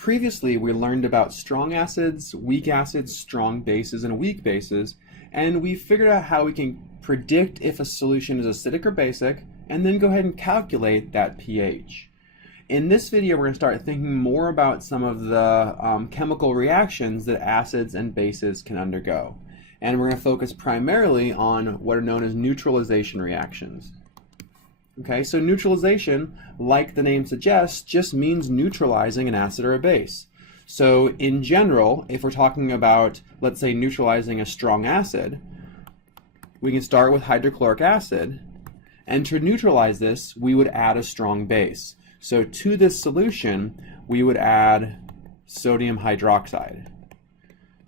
Previously, we learned about strong acids, strong bases, and weak bases, and we figured out how we can predict if a solution is acidic or basic, and then go ahead and calculate that pH. In this video, we're going to start thinking more about some of the chemical reactions that acids and bases can undergo. And we're going to focus primarily on what are known as neutralization reactions. Okay, so neutralization, like the name suggests, just means neutralizing an acid or a base. So in general, if we're talking about, let's say, neutralizing a strong acid, we can start with hydrochloric acid, and to neutralize this, we would add a strong base. So to this solution, we would add sodium hydroxide.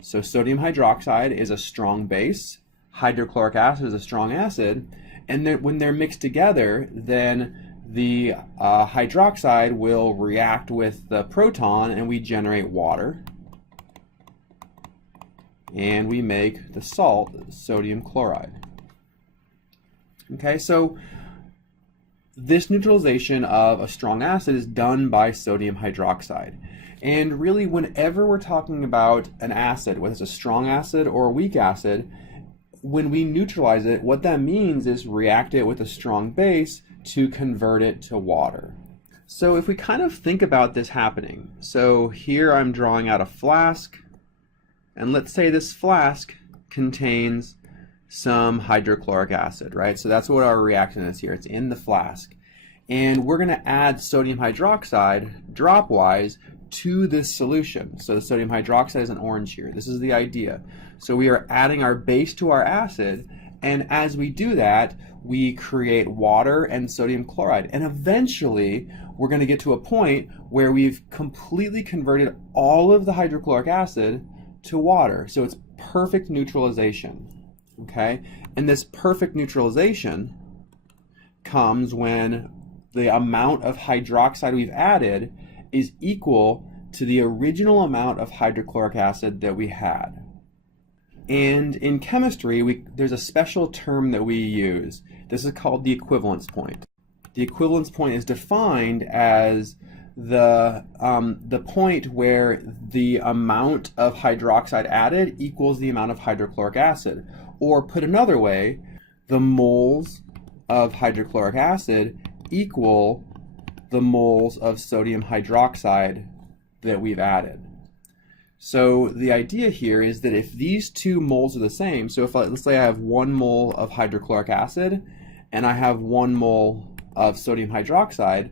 So sodium hydroxide is a strong base, hydrochloric acid is a strong acid, and then when they're mixed together, then the hydroxide will react with the proton and we generate water. And we make the salt, sodium chloride. Okay, so this neutralization of a strong acid is done by sodium hydroxide. And really, whenever we're talking about an acid, whether it's a strong acid or a weak acid, when we neutralize it, what that means is react it with a strong base to convert it to water. So if we kind of think about this happening, so here I'm drawing out a flask, and let's say this flask contains some hydrochloric acid, right? So that's what our reaction is here. It's in the flask. And we're going to add sodium hydroxide dropwise to this solution. So the sodium hydroxide is an orange here. This is the idea. So we are adding our base to our acid, and as we do that, we create water and sodium chloride. And eventually, we're going to get to a point where we've completely converted all of the hydrochloric acid to water. So it's perfect neutralization. Okay? And this perfect neutralization comes when the amount of hydroxide we've added is equal to the original amount of hydrochloric acid that we had. And in chemistry, there's a special term that we use. This is called the equivalence point. The equivalence point is defined as the point where the amount of hydroxide added equals the amount of hydrochloric acid. Or put another way, the moles of hydrochloric acid equal the moles of sodium hydroxide that we've added. So the idea here is that if these two moles are the same, so if let's say I have 1 mole of hydrochloric acid and I have 1 mole of sodium hydroxide,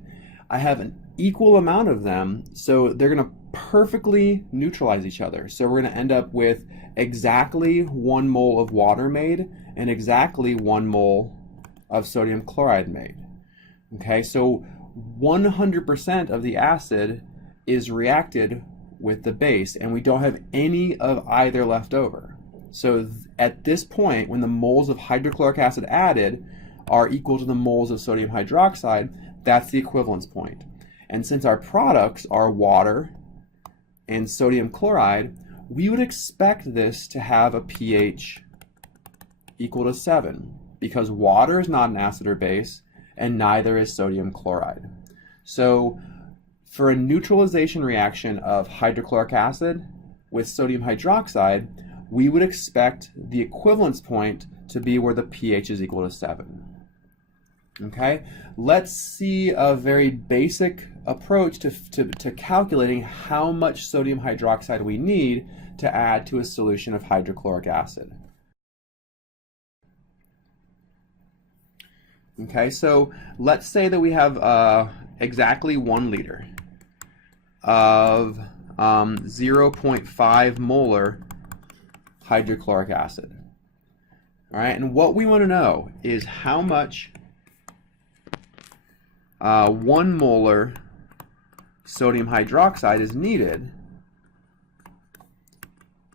I have an equal amount of them, so they're going to perfectly neutralize each other. So we're going to end up with exactly 1 mole of water made and exactly 1 mole of sodium chloride made. Okay, so 100% of the acid is reacted with the base, and we don't have any of either left over. So at this point, when the moles of hydrochloric acid added are equal to the moles of sodium hydroxide, that's the equivalence point. And since our products are water and sodium chloride, we would expect this to have a pH equal to 7, because water is not an acid or base, and neither is sodium chloride. So for a neutralization reaction of hydrochloric acid with sodium hydroxide, we would expect the equivalence point to be where the pH is equal to 7. Okay, let's see a very basic approach to calculating how much sodium hydroxide we need to add to a solution of hydrochloric acid. Okay, so let's say that we have exactly 1 liter of 0.5 molar hydrochloric acid. All right, and what we want to know is how much 1 molar sodium hydroxide is needed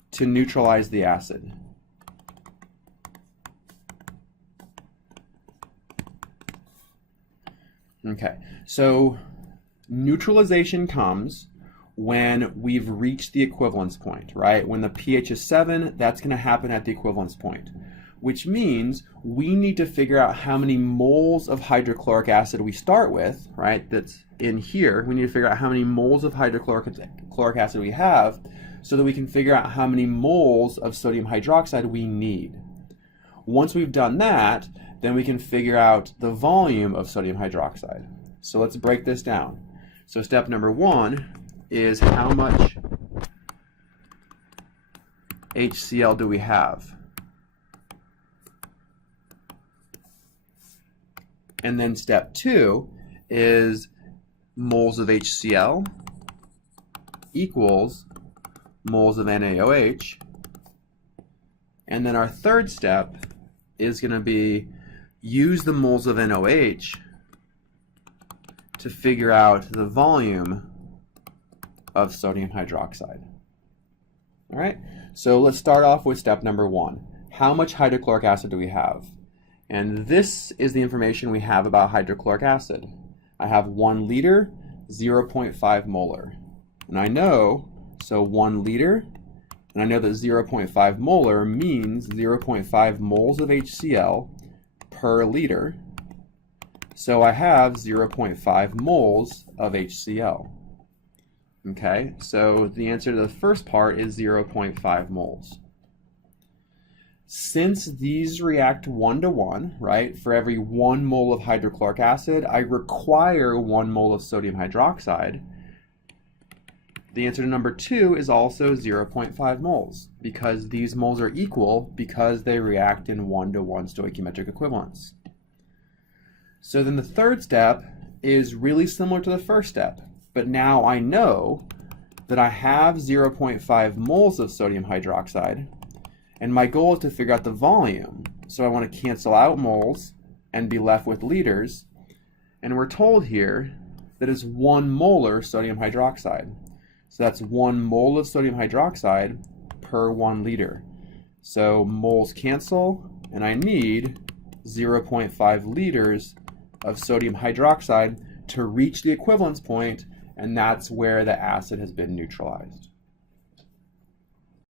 to neutralize the acid. Okay, so neutralization comes when we've reached the equivalence point, right? When the pH is 7, that's going to happen at the equivalence point. which means we need to figure out how many moles of hydrochloric acid we start with, right? That's in here. We need to figure out how many moles of hydrochloric acid we have so that we can figure out how many moles of sodium hydroxide we need. Once we've done that, then we can figure out the volume of sodium hydroxide. So let's break this down. So step number 1 is how much HCl do we have? And then step 2 is moles of HCl equals moles of NaOH. And then our third step is going to be use the moles of NaOH to figure out the volume of sodium hydroxide. All right, so let's start off with step number 1. How much hydrochloric acid do we have? And this is the information we have about hydrochloric acid. I have 1 liter, 0.5 molar. And I know, so 1 liter, and I know that 0.5 molar means 0.5 moles of HCl per liter. So I have 0.5 moles of HCl. Okay, so the answer to the first part is 0.5 moles. Since these react 1 to 1, right, for every 1 mole of hydrochloric acid, I require 1 mole of sodium hydroxide. The answer to number 2 is also 0.5 moles, because these moles are equal because they react in 1 to 1 stoichiometric equivalence. So then the third step is really similar to the first step, but now I know that I have 0.5 moles of sodium hydroxide, and my goal is to figure out the volume. So I want to cancel out moles and be left with liters, and we're told here that it's 1 molar sodium hydroxide. So that's 1 mole of sodium hydroxide per 1 liter. So moles cancel, and I need 0.5 liters of sodium hydroxide to reach the equivalence point, and that's where the acid has been neutralized.